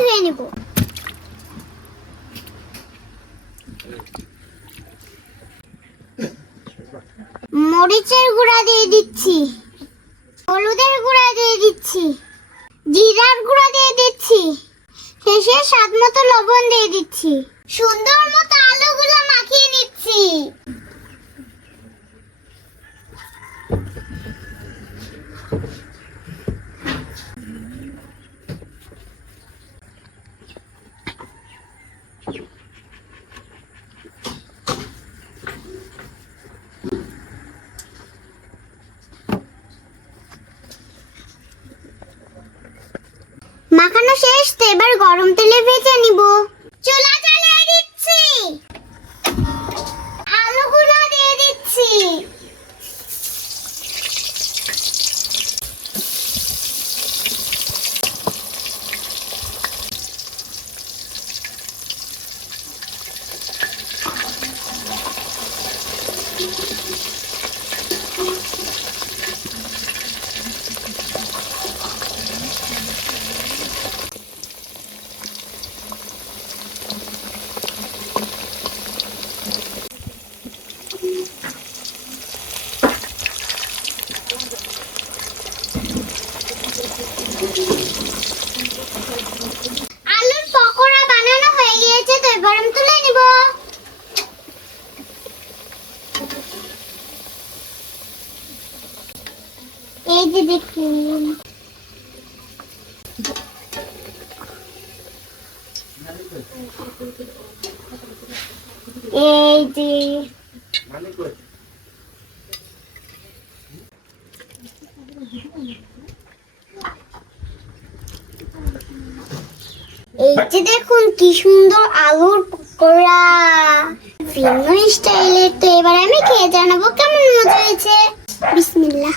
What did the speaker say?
নিব। মরিচের গুঁড়া দিয়ে দিচ্ছি। হলুদের গুঁড়া দিয়ে দিচ্ছি। জিরার গুঁড়া দিয়ে দিচ্ছি। শেষে স্বাদ মতো লবণ দিয়ে দিচ্ছি। সুন্দর মতো আলুগুলো মাখিয়ে নিচ্ছি মাখানো শেষ তো এবার গরম তেলে ভেজে নিব। চুলা জ্বালিয়ে দিচ্ছি। আলুগুলো দিয়ে দিচ্ছি। আলুর পকোড়া বানানো হয়ে গিয়েছে, তো এবার আমি তুলে নিব। এই যে এই যে। এই যে দেখুন কি সুন্দর আলুর পকোড়া। ভিন্ন স্টাইলের তো এবার আমি খেয়ে জানাব, কেমন মজা হয়েছে? বিসমিল্লাহ।